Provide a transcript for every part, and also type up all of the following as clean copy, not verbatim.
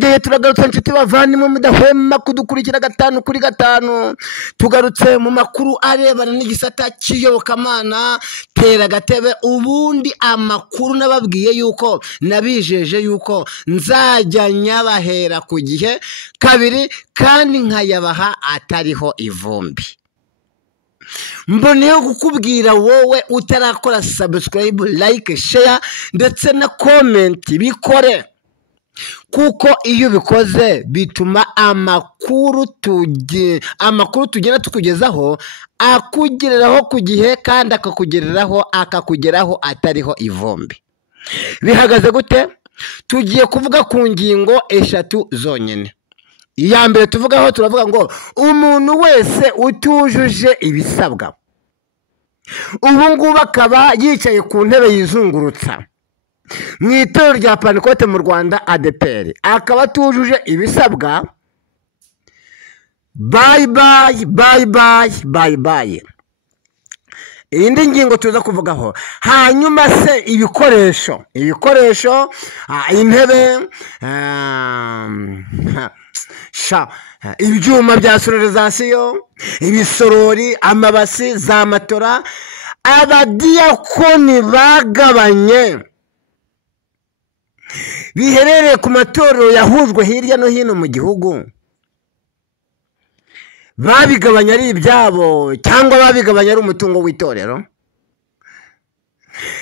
turongeye turagarutse nshuti bavandimwe mudahwema kudukurikira 5 kuri 5 tugarutse mu makuru arebana n'igisata cy'iyobokamana tera gatebe ubundi amakuru nababwiye yuko nabijeje yuko nzajya nyabahera ku gihe kabiri kandi nkayabaha atariho ivumbi. Mboneyeho kukubwira wowe utarakora subscribe, like, share ndetse na comment bikore, kuko iyo bikoze bituma amakuru tugenda tukugezaho akugereraho ku gihe kandi akakugeraho atariho ivumbi. Bihagaze gute? Tugiye kuvuga ku ngingo 3 zonyene. Iya mbere tuvugaho turavuga ngo umuntu wese utujuje ibisabwa ubu ngubu akaba yicaye ku ntebe yizungurutsa mu itorero rya Pantecote mu Rwanda ADPR akaba atujuje ibisabwa, bye bye. Indi ngingo tuza kuvugaho hanyuma se ibikoresho intebe ibyuma bya sonorizasiyo, ibisorori, amabasi, za matora, abadiyakoni bagabanye biherereye ku matorero yahujwe hirya no hino mu gihugu, babigabanya ari ibyabo cyangwa babigabanya ari umutungo w'itorero.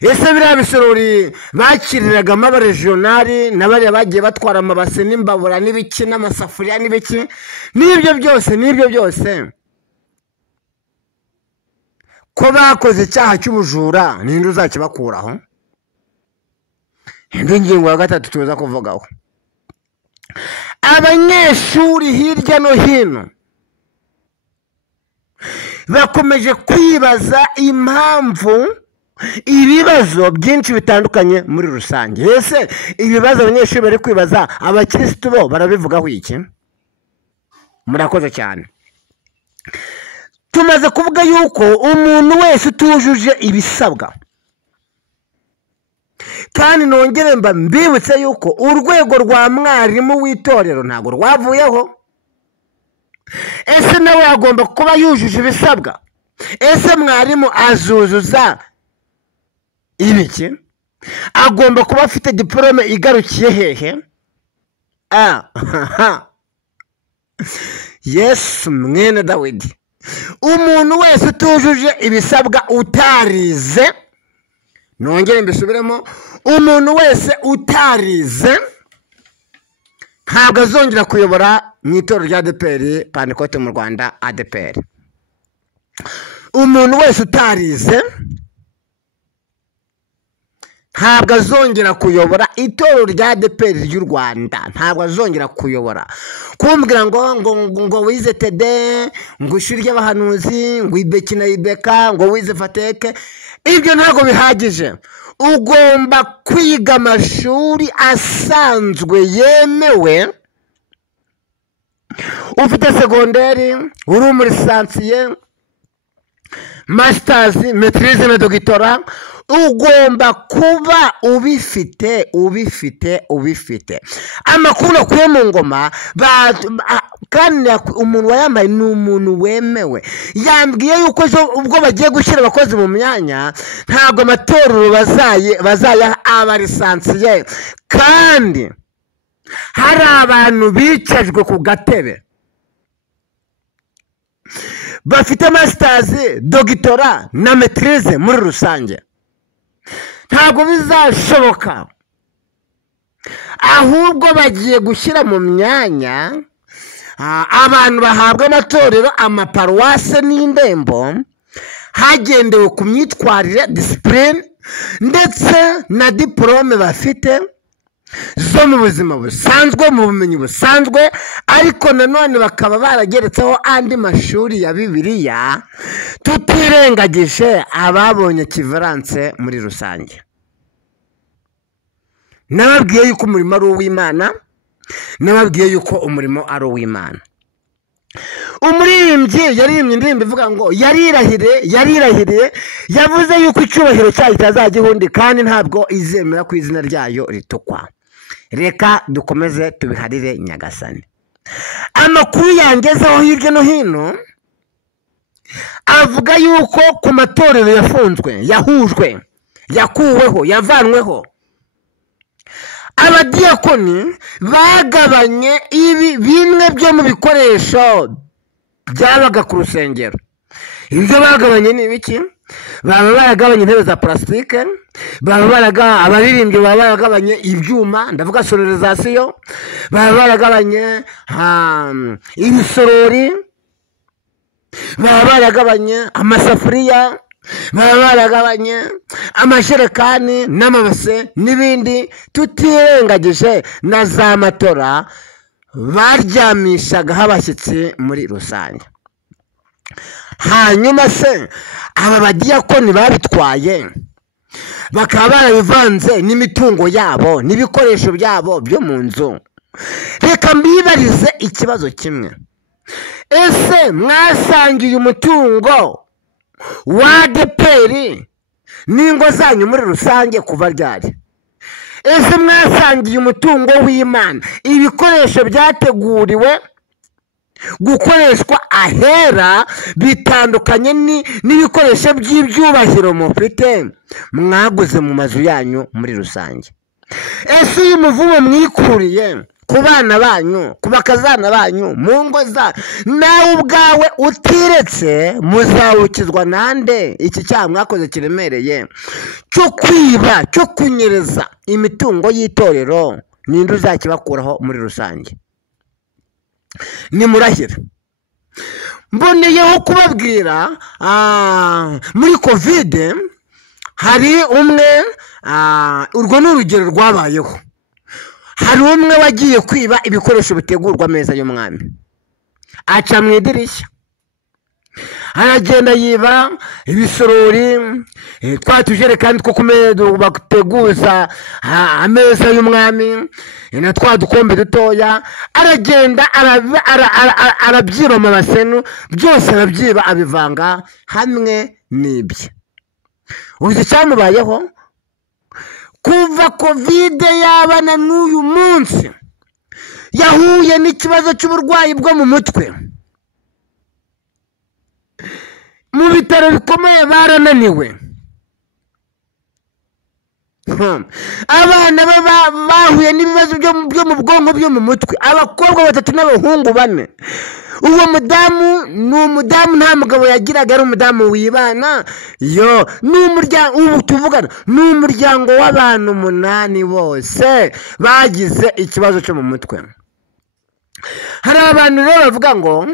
Ese biriya bisorori bakiriragamo abaregionari n'abariya bagiye batwara amabase n'imbabura n'ibiki n'amasafuriya n'ibiki n'ibyo byose ko bakoze icyaha cy'ubujura ninde uzakibakuraho? Indi ngingo ya 3 tuza kuvugaho abanyeshuri hirya no hino bakomeje kwibaza impamvu ibibazo byinshi bitandukanye muri rusange. Ese ibibazo abanyeshuri bari kwibaza abakristo bo barabivugaho iki? Murakoze cyane. Tumaze kuvuga yuko umuntu wese utujuje ibisabwa, kandi nongere mbibutse yuko urwego rwa mwarimu w'itorero ntabwo rwavuyeho. Ese nawe agomba kuba yujuje ibisabwa? Ese mwarimu azuzuza ibiki? Agomba kuba afite diplome igarukiye hehe? Yes, mwene Dawidi. Umuntu wese utujuje ibisabwa utarize, nongere mbisubiremo, umuntu wese utarize ntabwo azongera kuyobora mu itorero rya ADPR Pantecote mu Rwanda ADPR. Umuntu wese utarize ntabwo azongera kuyobora itorero rya ADPR ry'u Rwanda, ntabwo azongera kuyobora. Kumbwira ngo wize tede, ngo ishuri ry'abahanuzi, ngo ibeki na ibeka, ngo wize fateke, ibyo ntabwo bihagije. Ugomba kwiga amashuri asanzwe yemewe, ufite segonderi, uri umurisansiye, masters, maîtrise na doctorat, ugomba kuba ubifite. Amakuru akuye mu ngoma kandi umuntu wayambaye ni umuntu wemewe. Yambwiye yuko ubwo bagiye gushyira abakozi mu myanya ntabwo amatorero bazaya abarisansiye, kandi hari abantu bicajwe ku gatebe bafite masters, doctorat na maîtrise muri rusange. Ntabwo bizashoboka, ahubwo bagiye gushyira mu myanya abantu bahabwa amatorero, amaparuwase n'indembo hagendewe ku myitwarire, discipline ndetse na diplome bafite zo mu buzima busanzwe, mu bumenyi busanzwe, ariko nanone bakaba barageretseho andi mashuri ya Bibiliya, tutirengagije ababonye kivaranse muri rusange. Nababwiye yuko umurimo ari uw'Imana, nababwiye yuko umurimo ari uw'Imana. Umuririmbyi yaririmbye indirimbo ivuga ngo yarirahiriye yavuze yuko icyubahiro cyayo kitazajya ihundi kandi ntabwo izemera ko izina ryayo ritukwa. reka dukomeze tubiharire Nyagasani. Amakuru yangezeho hirya no hino avuga yuko ku matorero yafunzwe, yahujwe, yakuweho, yavanweho, abadiyakoni bagabanye bimwe byo mu bikoresho byabaga ku rusengero. Ibyo bagabanye ni ibiki? Baba baragabanye intebe za plastique, abaririmbyi baba baragabanye ibyuma, ndavuga sonorizasiyo, baba baragabanye ibisorori, baba baragabanye amasafuriya, baba baragabanye amajerekani n'amabase n'ibindi, tutirengagije na za matora baryamishagaho abashyitsi muri rusange. Hanyuma se aba badiyakoni babitwaye bakaba barabivanze n'imitungo yabo n'ibikoresho byabo byo mu nzu. Reka mbibarize ikibazo kimwe: ese mwasangiye umutungo wa ADEPR n'ingo zanyu muri rusange kuva ryari? Ese mwasangiye umutungo w'Imana, ibikoresho byateguriwe gukoreshwa ahera bitandukanye n'ibikoresho by'ibyubahiro mufite mwaguze mu mazu yanyu muri rusange? Ese uyu muvumo mwikuriye ku bana banyu, ku bakazana banyu, mu ngo za nawe ubwawe utiretse muzawukizwa nande? Iki cyaha mwakoze kiremereye cyo kwiba, cyo kunyereza imitungo y'itorero, ninde uzakibakuraho muri rusange? Nimurahira. Mboneyeho kubabwira muri covid hari umwe, urwo ni urugero rwabayeho. Hari umwe wagiye kwiba ibikoresho bitegurwa ameza y'umwami, aca mu idirishya, aragenda yiba ibisorori, twa tujerekani two bateguza ameza y'umwami, na twa dukombe dutoya, aragenda arabyiba amabasenu, byose arabyiba abivanga hamwe n'ibye. Uzi cyamubayeho? Kuva covid yabana n'uyu munsi yahuye n'ikibazo cy'uburwayi bwo mu mutwe. Mu bitaro bikomeye barananiwe. Abana bahuye n'ibibazo byo mu bwonko byo mu mutwe, abakobwa 3 n'abahungu 4. Uwo mudamu ni umudamu nta mugabo yagiraga, ari umudamu wibana. N'umuryango ubu tuvugana ni umuryango w'abantu 8 bose bagize ikibazo cyo mu mutwe. Hari abantu rero bavuga ngo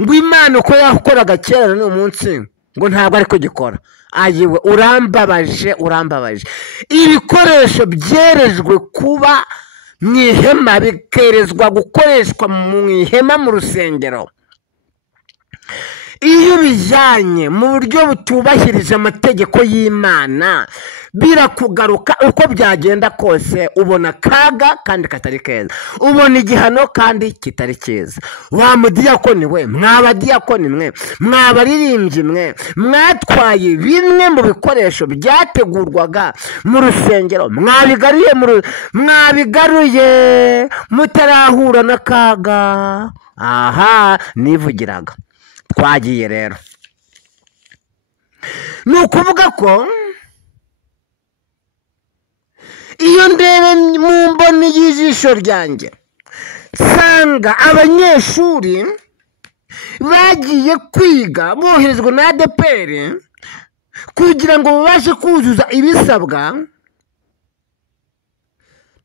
Imana uko yakoraga kera n'uyu munsi ngo ntabwo ariko gikora. Ayiwe, urambabaje. Ibikoresho byerejwe kuba mu ihema bikerezwa gukoreshwa mu ihema mu rusengero. Iyo bijyanye mu buryo butubahirije amategeko y'Imana, birakugaruka uko byagenda kose. Ubona kaga kandi katari keza, ubona igihano kandi kitari cyiza. Wa mudiyakoni we, mwabadiyakoni mwe, mwabaririmbyi mwe, mwatwaye bimwe mu bikoresho byategurwaga mu rusengero, mwabigaruye mutarahura n'akaga. Aha nivugiraga. Twagiye rero, ni ukuvuga ko iyo ndebe mu mboni y'ijisho ryanjye sanga abanyeshuri bagiye kwiga boherezwa na ADEPR kugira ngo babashe kuzuza ibisabwa,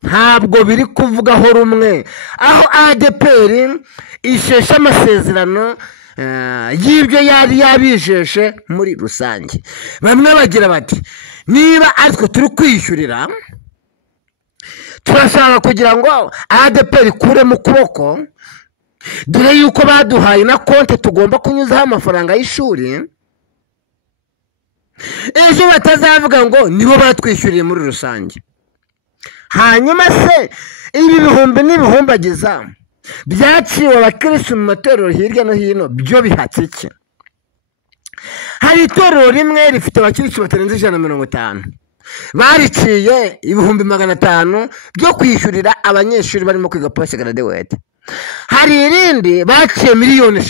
ntabwo biri kuvugaho rumwe. Aho ADEPR ishesha amasezerano y'ibyo yari yabijeshe muri rusange. Bamwe bagira bati niba aritwe turi kwishyurira, turashaka kugira ngo ADEPR ikure mu kuboko, dore yuko baduhaye na konti tugomba kunyuzaho amafaranga y'ishuri, ejo batazavuga ngo nibo batwishyuriye muri rusange. Hanyuma se ibi bihumbi n'ibihumbagiza byaciwe abakirisitu mu matorero hirya no hino byo bihatse iki? Hari itorero rimwe rifite abakirisitu batarenze 150, bariciye 500,000 byo kwishyurira abanyeshuri barimo kwiga post graduate. Hari irindi baciye 3 miliyoni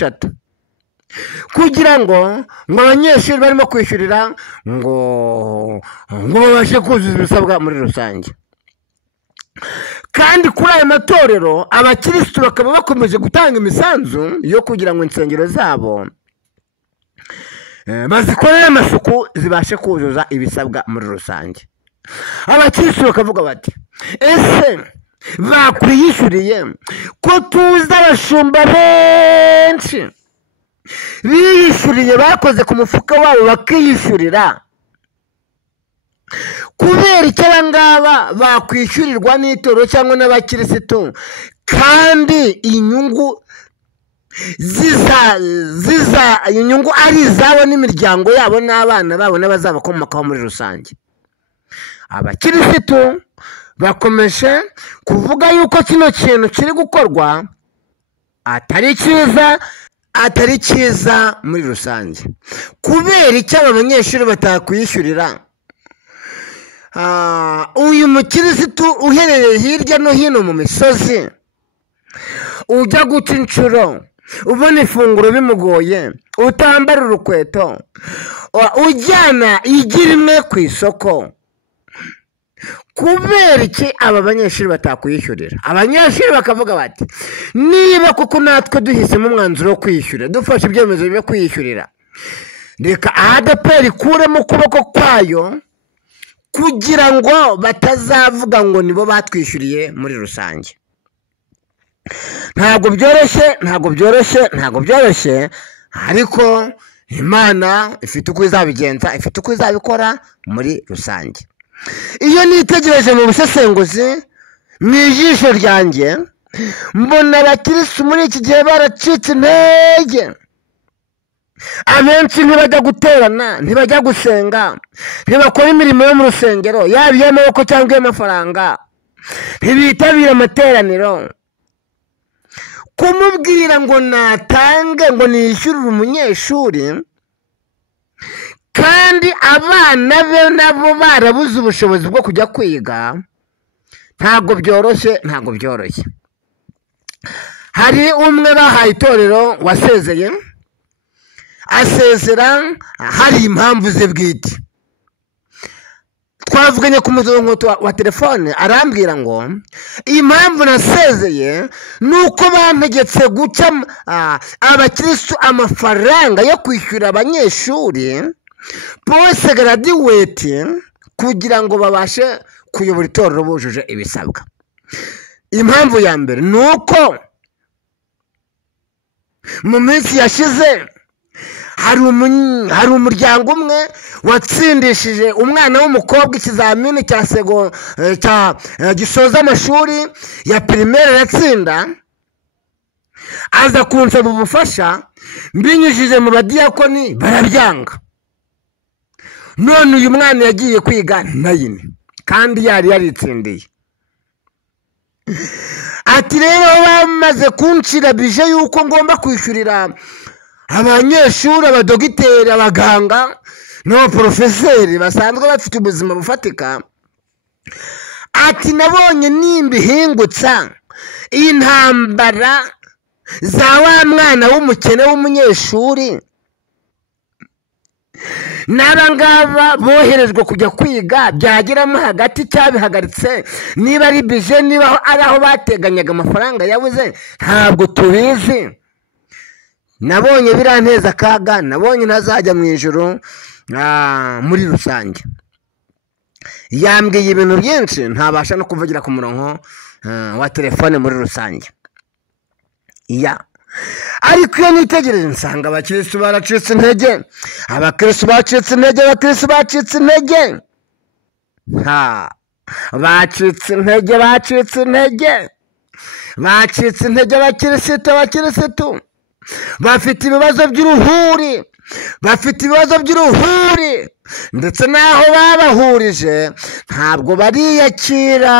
kugira ngo abanyeshuri barimo kwishyurira ngo babashe kuzuza ibisabwa muri rusange. Kandi kuri aya matorero abakirisitu bakaba bakomeje gutanga imisanzu yo kugira ngo insengero zabo bazikorere amasuku zibashe kuzuza ibisabwa muri rusange. Abakirisitu bakavuga bati ese bakwiyishyuriye ko tuzi abashumba benshi biyishyuriye bakoze ku mufuka wabo bakiyishyurira, kubera icyo abangaba bakwishyurirwa n'itorero cyangwa n'abakirisitu kandi inyungu inyungu ari izabo n'imiryango yabo n'abana babo n'abazabakomokaho muri rusange. Abakirisitu bakomeje kuvuga yuko kino kintu kiri gukorwa atari cyiza muri rusange. Kubera icyo aba banyeshuri batakwishyurira, uyu mukirisitu uherereye hirya no hino mu misozi ujya guca inshuro, ubona ifunguro bimugoye, utambara urukweto, ujyana igi rimwe ku isoko, kubera iki aba banyeshuri batakwishyurira? Abanyeshuri bakavuga bati niba kuko natwe duhisemo umwanzuro wo kwishyura, dufashe ibyemezo byo kwiyishyurira, reka ADEPR ikuremo ukuboko kwayo kugira ngo batazavuga ngo nibo batwishyuriye muri rusange. Ntabwo byoroshye, ariko Imana ifite uko izabigenza, ifite uko izabikora muri rusange. Iyo nitegereje mu busesenguzi mu ijisho ryanjye, mbona abakirisitu muri iki gihe baracitse intege. Abenshi ntibajya guterana, ntibajya gusenga, ntibakora imirimo yo mu rusengero yaba iy'amaboko cyangwa iy'amafaranga, ntibitabira amateraniro. Kumubwira ngo natange ngo nishyurire umunyeshuri kandi abana be nabo barabuze ubushobozi bwo kujya kwiga, ntabwo byoroshye. Hari umwe bahaye itorero wasezeye, asezera hari impamvu ze bwite. Twavuganye ku murongo wa telefone, arambwira ngo impamvu nasezeye nuko bantegetse guca abakirisitu amafaranga yo kwishyura abanyeshuri post graduate kugira ngo babashe kuyobora itorero bujuje ibisabwa. Impamvu ya mbere nuko mu minsi yashize hari umuryango umwe watsindishije umwana w'umukobwa ikizamini gisoza amashuri ya primaire, aratsinda, aza kunsaba ubufasha, mbinyujije mu badiyakoni barabyanga. None uyu mwana yagiye kwiga 9 kandi yari yaritsindiye. Ati rero bamaze kunshira bije yuko ngomba kwishyurira abanyeshuri, abadogiteri, abaganga n'abaprofeseri basanzwe bafite ubuzima bufatika. Ati nabonye nimba ihingutsa intambara za wa mwana w'umukene w'umunyeshuri n'abangaba boherejwe kujya kwiga, byageramo hagati cyabihagaritse, niba ari bije, niba ari aho bateganyaga amafaranga yabuze, ntabwo tubizi. Nabonye biranteza akaga, nabonye ntazajya mu ijuru muri rusange. Yambwiye ibintu byinshi ntabasha no kuvugira ku murongo wa telefone muri rusange. Ariko iyo nitegereje nsanga abakirisitu baracitse intege, abakirisitu bacitse intege, abakirisitu bafite ibibazo by'uruhuri, ndetse n'aho babahurije ntabwo bariyakira,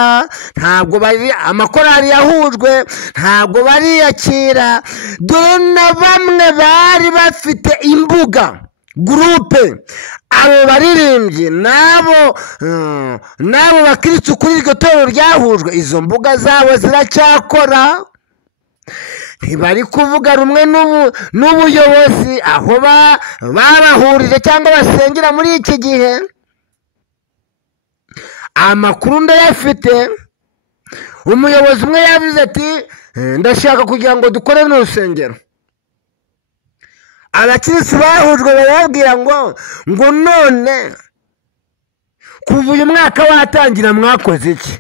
amakorali yahujwe ntabwo bariyakira. Dore na bamwe bari bafite imbuga gurupe abo baririmbyi nabo bakirisitu kuri iryo torero ryahujwe, izo mbuga zabo ziracyakora, ntibari kuvuga rumwe n'ubuyobozi aho babahurije cyangwa basengera muri iki gihe. Amakuru ndayafite, umuyobozi umwe yavuze ati ndashaka kugira ngo dukore n'urusengero. Abakirisitu bahujwe barababwira ngo none kuva uyu mwaka watangira mwakoze iki?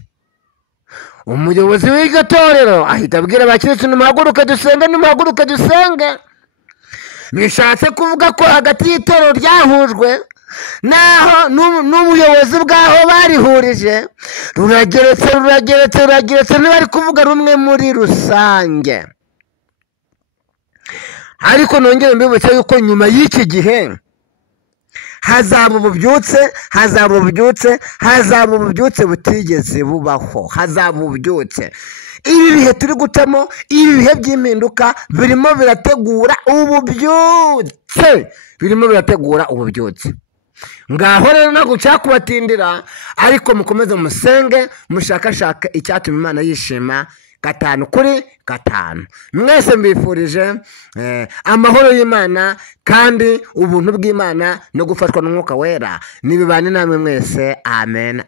Umuyobozi w'iryo torero ahita abwira abakirisitu nimuhaguruke dusenge. Bishatse kuvuga ko hagati y'itorero ryahujwe naho n'ubuyobozi bwaho barihurije rurageretse ntibari kuvuga rumwe muri rusange. Ariko nongere mbibutse yuko nyuma y'iki gihe hazaba ububyutse butigeze bubaho, hazaba ububyutse. Ibi bihe turi gucamo, ibi bihe by'impinduka birimo birategura ububyutse. Ngaho rero ntabwo nshaka kubatindira, ariko mukomeze musenge, mushakashake icyatuma Imana yishima. 5/5. Mwese mbifurije amahoro y'Imana kandi ubuntu bw'Imana no gufatwa n'Umwuka Wera nibibane namwe mwese. Amen.